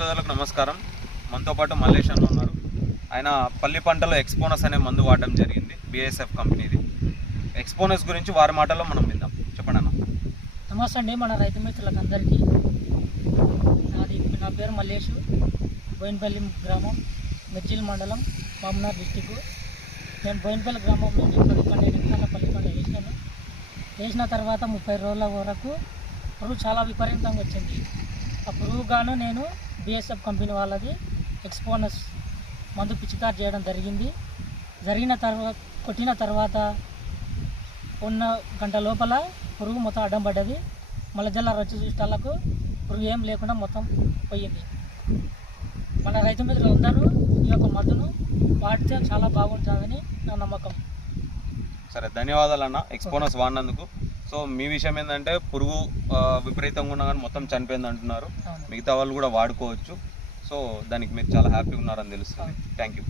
సోదరులకు నమస్కారం. మనతో పాటు మల్లేష్ అన్న ఉన్నారు. ఆయన పల్లి పంటలో ఎక్స్పోనస్ అనే మందు వాడడం జరిగింది, BASF కంపెనీది. ఎక్స్పోనస్ గురించి వారి మాటల్లో మనం విందాం. చెప్పండి అన్న. నమస్తే అండి మన రైతు మిత్రులకు అందరికీ. నా పేరు మల్లేష్, బోయినపల్లి గ్రామం, మెర్జిల్ మండలం, మామనార్ డిస్టిక్. నేను బోయినపల్లి గ్రామంలో 12 ఎకరాల పల్లి పంట వేసిన తర్వాత 30 రోజుల వరకు పురుగు చాలా విపరీతంగా వచ్చింది. ఆ పురుగు గాను నేను BASF కంపెనీ వాళ్ళది ఎక్స్పోనస్ మందు పిచికారి చేయడం కొట్టిన తర్వాత ఉన్న గంట లోపల పురుగు మొత్తం అడ్డం పడ్డది. మల్లజల్ల రొచ్చి చూసేటాలకు పురుగు ఏం లేకుండా మొత్తం పోయింది. మన రైతు మిత్రులందరూ ఈ యొక్క మందును వాడితే చాలా బాగుంటుందని నా నమ్మకం. సరే, ధన్యవాదాలు అన్న ఎక్స్పోనస్ వాడినందుకు. సో మీ విషయం ఏంటంటే పురుగు విపరీతంగా ఉన్నా కానీ మొత్తం చనిపోయింది అంటున్నారు. మిగతా వాళ్ళు కూడా వాడుకోవచ్చు. సో దానికి మీరు చాలా హ్యాపీగా ఉన్నారని తెలుస్తుంది. Thank you.